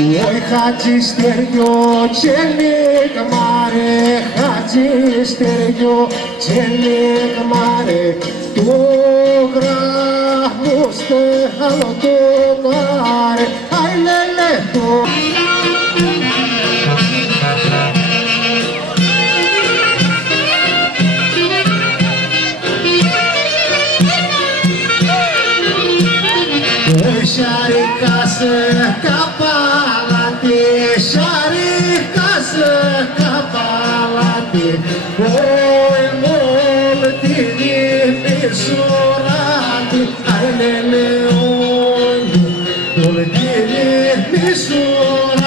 Oi, Hagi Stereo, Celik mare, Hagi Stereo, Celik mare, tu grahuste halotunare, hai lele tu. Shari casă capalate, shari casă capalate, oi multini misurate, ai lele oi multini misurate.